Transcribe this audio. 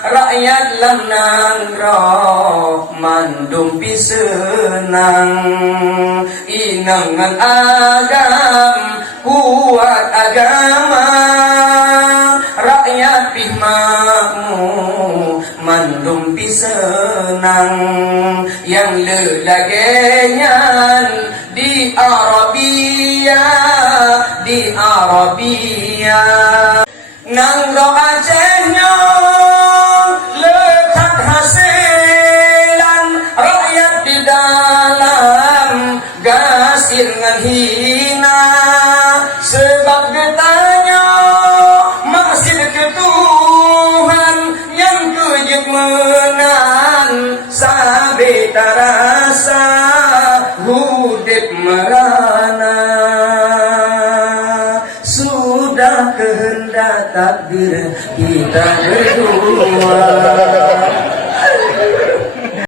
rakyat lanang roh mandumpi senang inangan agam kuat agama rakyat pihmakmu mandumpi senang yang lelagenyan di Arabia nang roh Acehnya lekat hasilan rakyat di dalam gasir ngan hina sebab getanya masjid ketuhan yang kejut menan sabe tarasa hudip merana sudah kehendak takdir kita berdua